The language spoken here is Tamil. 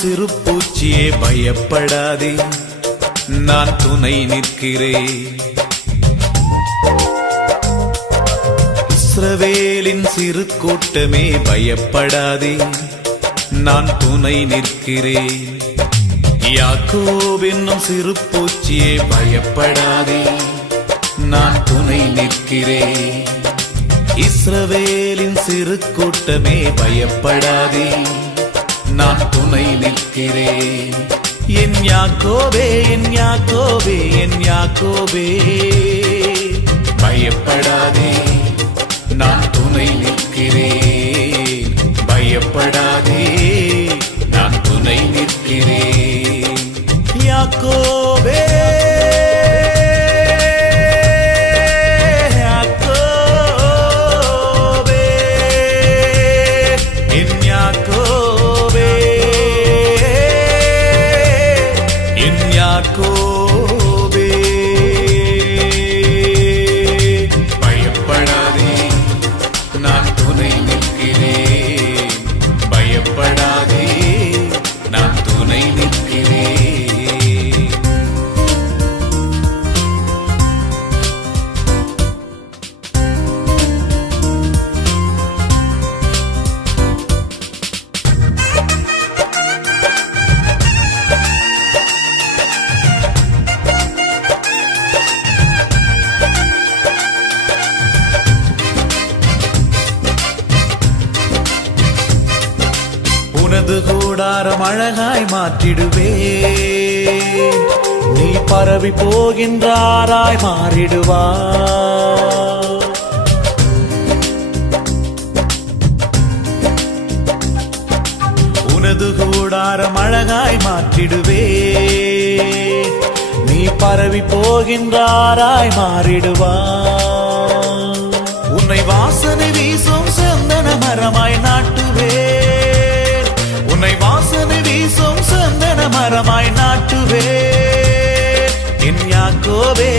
சிறு பூச்சியே பயப்படாதே, நான் துணை நிற்கிறேன். இஸ்ரவேலின் சிறு கூட்டமே பயப்படாதே, நான் துணை நிற்கிறேன். யாக்கோபு என்னும் சிறு பூச்சியே பயப்படாதே, நான் துணை நிற்கிறேன். இஸ்ரவேலின் சிறு கூட்டமே பயப்படாதே, நான் துணை நிற்கிறேன். என் யாக்கோபே, என் யாக்கோபே, என் யாக்கோபே பயப்படாதே, நான் துணை நிற்கிறேன். பயப்படாதே, நான் துணை நிற்கிறேன். யாக்கோபே யாக்கோபே பயப்படாதே, நான் துணை நிற்கிறேன். பயப்படாதே, நான் துணை நிற்கிறேன். உனது கூடாரம் அழகாய் மாற்றிடுவே, நீ பரவி போகின்றாராய் மாறிடுவா. உனது கூடாரம் அழகாய் மாற்றிடுவே, நீ பரவி போகின்றாராய் மாறிடுவா. உன்னை வாசனை வீசும் சந்தன மரமாய் நாட்டுவே, உன்னை வாசனை வீசும் சந்தன மரமாய் நாட்டுவே. என் யாக்கோபே